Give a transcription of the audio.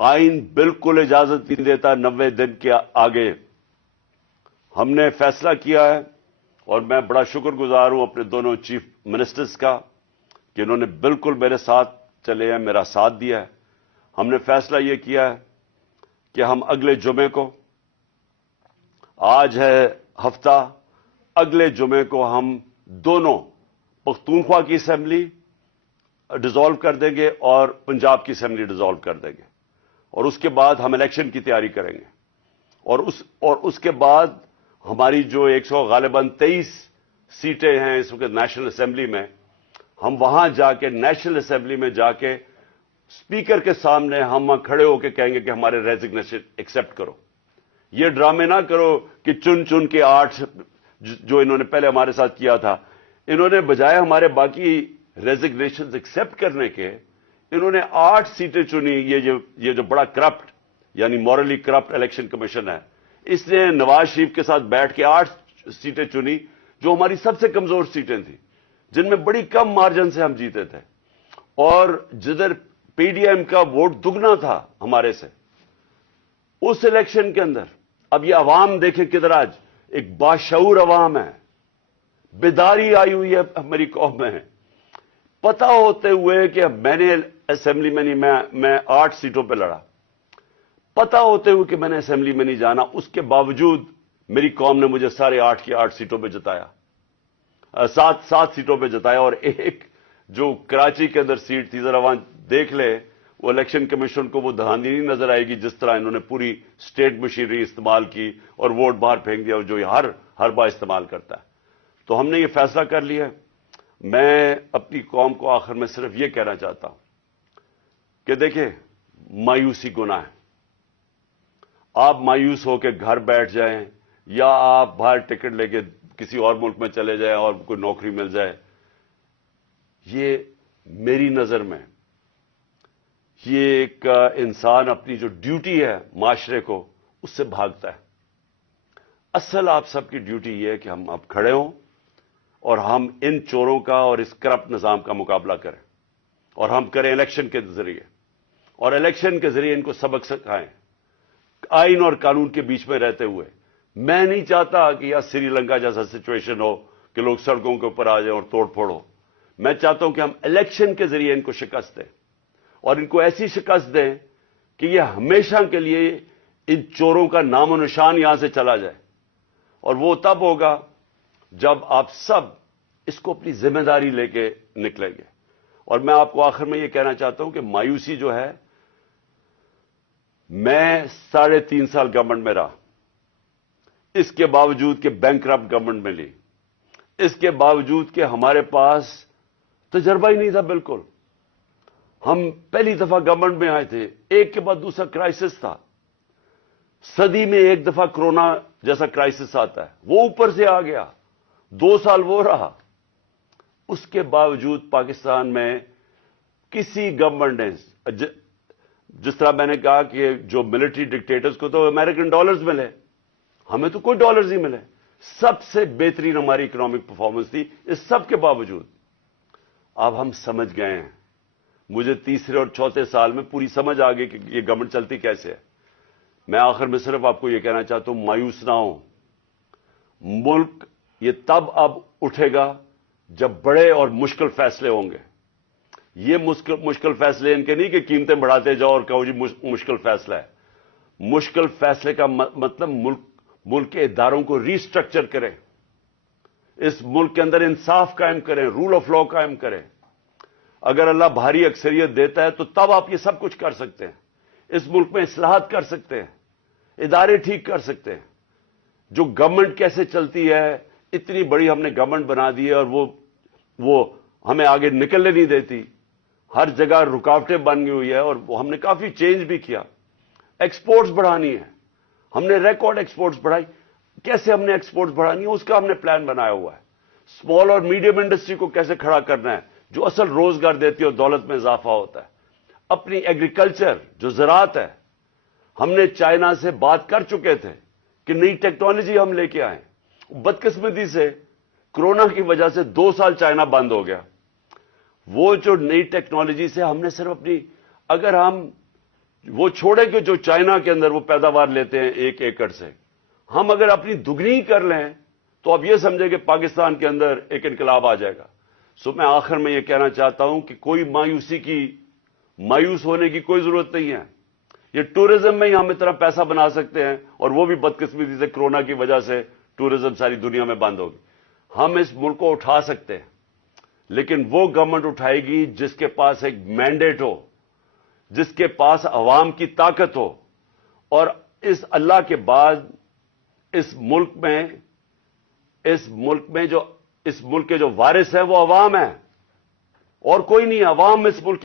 آئین بالکل اجازت نہیں دیتا 90 دن کے آگے. ہم نے فیصلہ کیا ہے اور میں بڑا شکر گزار ہوں اپنے دونوں چیف منسٹرز کا کہ انہوں نے بالکل میرے ساتھ چلے ہیں, میرا ساتھ دیا ہے. ہم نے فیصلہ یہ کیا ہے کہ ہم اگلے جمعے کو, آج ہے ہفتہ, اگلے جمعے کو ہم دونوں پختونخوا کی اسمبلی ڈیزالو کر دیں گے اور پنجاب کی اسمبلی ڈیزالو کر دیں گے, اور اس کے بعد ہم الیکشن کی تیاری کریں گے. اور اس کے بعد ہماری جو 123 سیٹیں ہیں اس وقت نیشنل اسمبلی میں, ہم وہاں جا کے نیشنل اسمبلی میں جا کے اسپیکر کے سامنے ہم کھڑے ہو کے کہیں گے کہ ہمارے ریزگنیشن ایکسپٹ کرو. یہ ڈرامے نہ کرو کہ چن چن کے 8 جو انہوں نے پہلے ہمارے ساتھ کیا تھا, انہوں نے بجائے ہمارے باقی ریزگنیشن ایکسپٹ کرنے کے, انہوں نے 8 سیٹیں چنی. یہ جو بڑا کرپٹ یعنی مورلی کرپٹ الیکشن کمیشن ہے, اس نے نواز شریف کے ساتھ بیٹھ کے 8 سیٹیں چنی جو ہماری سب سے کمزور سیٹیں تھیں, جن میں بڑی کم مارجن سے ہم جیتے تھے, اور جدھر پی ڈی ایم کا ووٹ دگنا تھا ہمارے سے اس الیکشن کے اندر. اب یہ عوام دیکھیں کدھر آج ایک باشعور عوام ہے, بیداری آئی ہوئی ہے ہماری قوم میں. پتہ ہوتے ہوئے کہ میں نے اسمبلی میں نہیں, میں 8 سیٹوں پہ لڑا, پتہ ہوتے ہوئے کہ میں نے اسمبلی میں نہیں جانا, اس کے باوجود میری قوم نے مجھے 8.5 کی 8 سیٹوں پہ جتایا, 7 سیٹوں پہ جتایا. اور ایک جو کراچی کے اندر سیٹ تھی, ذرا وہاں دیکھ لے, وہ الیکشن کمیشن کو وہ دھاندلی نہیں نظر آئے گی جس طرح انہوں نے پوری اسٹیٹ مشینری استعمال کی اور ووٹ باہر پھینک دیا, جو یہ ہر بار استعمال کرتا ہے. تو ہم نے یہ فیصلہ کر لیا. میں اپنی قوم کو آخر میں صرف یہ کہنا چاہتا ہوں کہ دیکھیں, مایوسی گناہ ہے. آپ مایوس ہو کے گھر بیٹھ جائیں یا آپ باہر ٹکٹ لے کے کسی اور ملک میں چلے جائیں اور کوئی نوکری مل جائے, یہ میری نظر میں یہ ایک انسان اپنی جو ڈیوٹی ہے معاشرے کو اس سے بھاگتا ہے. اصل آپ سب کی ڈیوٹی یہ ہے کہ ہم اب کھڑے ہوں اور ہم ان چوروں کا اور اس کرپٹ نظام کا مقابلہ کریں, اور ہم کریں الیکشن کے ذریعے, اور الیکشن کے ذریعے ان کو سبق سکھائیں آئین اور قانون کے بیچ میں رہتے ہوئے. میں نہیں چاہتا کہ یہاں سری لنکا جیسا سچویشن ہو کہ لوگ سڑکوں کے اوپر آ جائیں اور توڑ پھوڑ ہو. میں چاہتا ہوں کہ ہم الیکشن کے ذریعے ان کو شکست دیں, اور ان کو ایسی شکست دیں کہ یہ ہمیشہ کے لیے ان چوروں کا نام و نشان یہاں سے چلا جائے. اور وہ تب ہوگا جب آپ سب اس کو اپنی ذمہ داری لے کے نکلیں گے. اور میں آپ کو آخر میں یہ کہنا چاہتا ہوں کہ مایوسی جو ہے, میں 3.5 سال گورنمنٹ میں رہا, اس کے باوجود کہ بینکرپٹ گورنمنٹ میں لی, اس کے باوجود کہ ہمارے پاس تجربہ ہی نہیں تھا بالکل. ہم پہلی دفعہ گورنمنٹ میں آئے تھے, ایک کے بعد دوسرا کرائسس تھا. صدی میں ایک دفعہ کرونا جیسا کرائسس آتا ہے, وہ اوپر سے آ گیا, 2 سال وہ رہا. اس کے باوجود پاکستان میں کسی گورنمنٹ نے, جس طرح میں نے کہا کہ جو ملٹری ڈکٹیٹرز کو تو امریکن ڈالرز ملے, ہمیں تو کوئی ڈالرز ہی ملے. سب سے بہترین ہماری اکنامک پرفارمنس تھی. اس سب کے باوجود اب ہم سمجھ گئے ہیں, مجھے تیسرے اور چوتھے سال میں پوری سمجھ آ گئی کہ یہ گورنمنٹ چلتی کیسے ہے. میں آخر میں صرف آپ کو یہ کہنا چاہتا ہوں, مایوس نہ ہوں. ملک یہ تب اب اٹھے گا جب بڑے اور مشکل فیصلے ہوں گے. یہ مشکل فیصلے ان کے نہیں کہ قیمتیں بڑھاتے جاؤ اور کہو جی مشکل فیصلہ ہے. مشکل فیصلے کا مطلب ملک کے اداروں کو ری اسٹرکچر کریں, اس ملک کے اندر انصاف قائم کریں, رول آف لا قائم کریں. اگر اللہ بھاری اکثریت دیتا ہے تو تب آپ یہ سب کچھ کر سکتے ہیں. اس ملک میں اصلاحات کر سکتے ہیں, ادارے ٹھیک کر سکتے ہیں. جو گورنمنٹ کیسے چلتی ہے, اتنی بڑی ہم نے گورنمنٹ بنا دی ہے اور وہ ہمیں آگے نکلنے نہیں دیتی. ہر جگہ رکاوٹیں بن گئی ہوئی ہے, اور ہم نے کافی چینج بھی کیا. ایکسپورٹس بڑھانی ہے, ہم نے ریکارڈ ایکسپورٹس بڑھائی. کیسے ہم نے ایکسپورٹس بڑھانی ہے اس کا ہم نے پلان بنایا ہوا ہے. اسمال اور میڈیم انڈسٹری کو کیسے کھڑا کرنا ہے جو اصل روزگار دیتی ہے اور دولت میں اضافہ ہوتا ہے. اپنی ایگریکلچر جو زراعت ہے, ہم نے چائنا سے بات کر چکے تھے کہ نئی ٹیکنالوجی ہم لے کے آئیں. بدقسمتی سے کرونا کی وجہ سے 2 سال چائنا بند ہو گیا. وہ جو نئی ٹیکنالوجی سے ہم نے صرف اگر ہم وہ چھوڑے کہ جو چائنا کے اندر وہ پیداوار لیتے ہیں 1 ایکڑ سے، ہم اگر اپنی دگنی کر لیں تو اب یہ سمجھے کہ پاکستان کے اندر ایک انقلاب آ جائے گا. سو میں آخر میں یہ کہنا چاہتا ہوں کہ کوئی مایوس ہونے کی کوئی ضرورت نہیں ہے. یہ ٹورزم میں ہی ہم اتنا پیسہ بنا سکتے ہیں، اور وہ بھی بدقسمتی سے کورونا کی وجہ سے ٹورزم ساری دنیا میں بند ہوگی. ہم اس ملک کو اٹھا سکتے ہیں، لیکن وہ گورنمنٹ اٹھائے گی جس کے پاس ایک مینڈیٹ ہو، جس کے پاس عوام کی طاقت ہو. اور اس اللہ کے بعد اس ملک کے جو وارث ہیں وہ عوام ہیں، اور کوئی نہیں. عوام اس ملک